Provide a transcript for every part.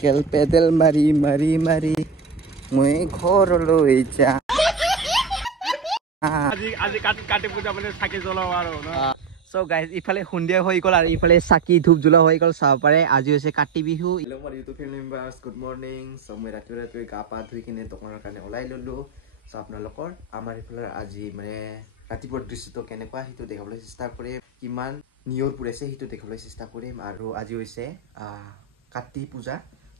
Cycle pedal মাৰি মাৰি মাৰি মই ঘৰলৈ যাম। আজি কাতি পূজা মানে চাকি জ্বলাও আৰু সো গাইজ ইফালে সন্ধিয়া হৈ গ'ল আৰু ইফালে চাকি ধূপ জ্বলোৱা হৈ গ'ল। চাব পাৰে আজি হৈছে কাতি বিহু। হেল্ল' মোৰ YouTube family members, good morning. So' মই ৰাতিপুৱা গা পা ধুই কিনে দোকানৰ কাৰণে ওলাই ল'লো। চ' আপোনালোকৰ আমাৰ ইফালে আজি মানে ৰাতিপুৱাৰ দৃশ্যটো কেনেকুৱা সেইটো দেখাবলৈ চেষ্টা কৰিম। কিমান নিয়ৰ পুৰাইছে সেইটো দেখাবলৈ চেষ্টা কৰিম। আৰু আজি হৈছে কাতি পূজা।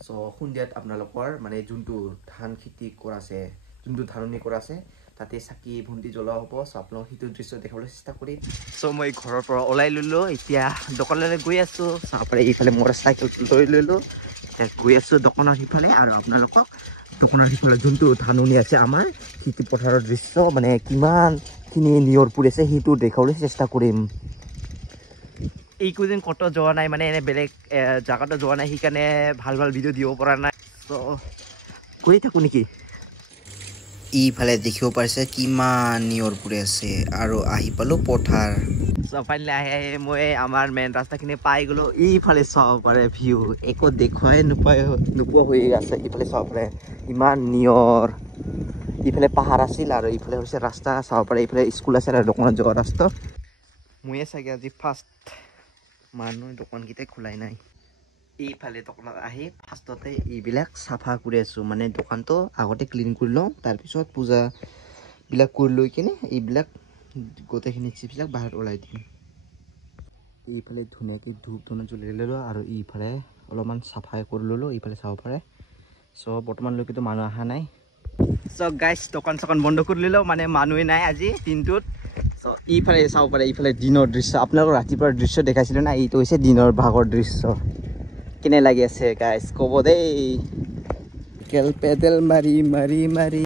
চ' সন্ধিয়াত আপোনালোকৰ মানে যোনটো ধান খেতি কৰা আছে, যোনটো ধাননি কৰা আছে, তাতে চাকি বন্তি জ্বলোৱা হ'ব। চ' আপোনালোক সেইটো দৃশ্য দেখাবলৈ চেষ্টা কৰিম। চ' মই ঘৰৰ পৰা ওলাই ল'লো, এতিয়া দোকানলৈ গৈ আছোঁ। চাপৰে এইফালে মোৰ চাইকেল লৈ ল'লোঁ, এতিয়া গৈ আছোঁ দোকানৰ সিফালে। আৰু আপোনালোকক দোকানৰ সিফালে যোনটো ধাননি আছে আমাৰ খেতি পথাৰৰ দৃশ্য, মানে কিমানখিনি নিয়ৰ পুৰিছে সেইটো দেখাবলৈ চেষ্টা কৰিম। এইকেইদিন ক'তো যোৱা নাই, মানে এনে বেলেগ জেগাতো যোৱা নাই, সেইকাৰণে ভাল ভাল ভিডিঅ' দিব পৰা নাই। চ' কৰি থাকোঁ নেকি। ইফালে দেখিব পাৰিছে কিমান নিয়ৰ পৰি আছে আৰু আহি পালো পথাৰ। চ' ফাইনেলি আহি মই আমাৰ মেইন ৰাস্তাখিনি পাই গ'লো। ইফালে চাব পাৰে ভিউ একো দেখুৱাই নোপোৱা হৈ আছে। ইফালে চাব পাৰে ইমান নিয়ৰ, ইফালে পাহাৰ আছিল আৰু ইফালে হৈছে ৰাস্তা। চাব পাৰে ইফালে স্কুল আছে আৰু দোকানত যোৱা ৰাস্তা। ময়ে চাগে আজি ফাৰ্ষ্ট মানুহ দোকানকেইটাই খোলাই নাই। এইফালে দোকানত আহি ফাৰ্ষ্টতে এইবিলাক চাফা কৰি আছোঁ, মানে দোকানটো আগতে ক্লিন কৰি লওঁ, তাৰপিছত পূজাবিলাক কৰি লৈ কিনে এইবিলাক গোটেইখিনি চিপবিলাক বাহিৰত ওলাই দিম। এইফালে ধুনীয়াকৈ ধূপ ধূনা জ্বলাই ল'লোঁ আৰু এইফালে অলপমান চাফাই কৰি ল'লোঁ। এইফালে চাব পাৰে। চ' বৰ্তমানলৈকেতো মানুহ অহা নাই। চ' গাইজ দোকান চোকান বন্ধ কৰি ল'লোঁ, মানে মানুহে নাই আজি দিনটোত। চ' এইফালে চাব পাৰে এইফালে দিনৰ দৃশ্য। আপোনালোকক ৰাতিপুৱাৰ দৃশ্য দেখাইছিলোঁ না, এইটো হৈছে দিনৰ ভাগৰ দৃশ্য। কেনে লাগি আছে গাইজ ক'ব দেই। চাইকেল পেডেল মাৰি মাৰি মাৰি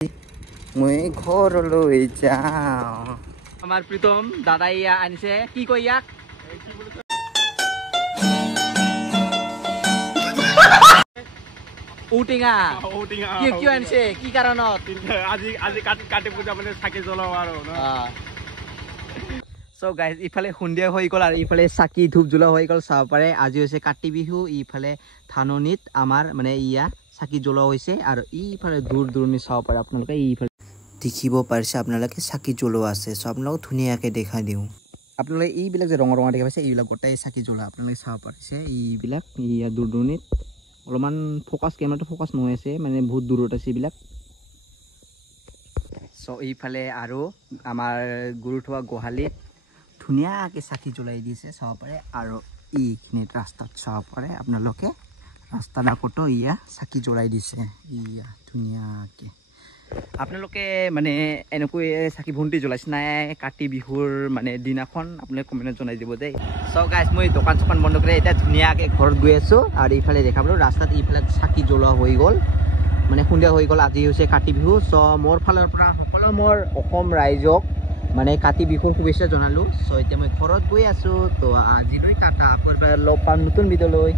মই ঘৰলৈ যাওঁ। আমাৰ প্ৰীতম দাদাই আনিছে, কি কয় ইয়াক? ঔটেঙা। কিয় আনিছে, কি কাৰণত? আজি কাতি পূজা মানে চাকি জ্বলাও আৰু চ' গাইজ ইফালে সন্ধিয়া হৈ গ'ল আৰু ইফালে চাকি ধূপ জ্বলোৱা হৈ গ'ল। চাব পাৰে আজি হৈছে কাতি বিহু। ইফালে ধাননিত আমাৰ মানে চাকি জ্বলোৱা হৈছে আৰু ইফালে দূৰ দূৰণি চাব পাৰে আপোনালোকে। এইফালে দেখিব পাৰিছে আপোনালোকে চাকি জ্বলোৱা আছে। চ' আপোনালোকক ধুনীয়াকৈ দেখাই দিওঁ। আপোনালোকে এইবিলাক যে ৰঙা ৰঙা দেখা পাইছে, এইবিলাক গোটেই চাকি জ্বলোৱা আপোনালোকে চাব পাৰিছে। এইবিলাক দূৰ দূৰণিত অলপমান কেমেৰাটো ফ'কাছ নহয় আছে, মানে বহুত দূৰত আছে এইবিলাক। চ' এইফালে আৰু আমাৰ গৰু থোৱা গোহালিত ধুনীয়াকৈ চাকি জ্বলাই দিছে চাব পাৰে। আৰু এইখিনিত ৰাস্তাত চাব পাৰে আপোনালোকে, ৰাস্তাৰ আগতো চাকি জ্বলাই দিছে ধুনীয়াকৈ। আপোনালোকে মানে এনেকৈ চাকি বন্তি জ্বলাইছে নাই কাতি বিহুৰ মানে দিনাখন? আপোনালোকে কমেণ্টত জনাই দিব দেই। চ' গাইজ মই দোকান চোকান বন্ধ কৰি এতিয়া ধুনীয়াকৈ ঘৰত গৈ আছোঁ। আৰু ইফালে দেখা পালোঁ ৰাস্তাত এইফালে চাকি জ্বলোৱা হৈ গ'ল, মানে সন্ধিয়া হৈ গ'ল। আজি হৈছে কাতি বিহু। চ' মোৰ ফালৰ পৰা সকলো মোৰ অসম ৰাইজক মানে কাতি বিহুৰ শুভেচ্ছা জনালোঁ। চ' এতিয়া মই ঘৰত গৈ আছোঁ। তো আজিলৈ টাটা, আকৌ এবাৰ লগ পাম নতুন ভিডিঅ'লৈ।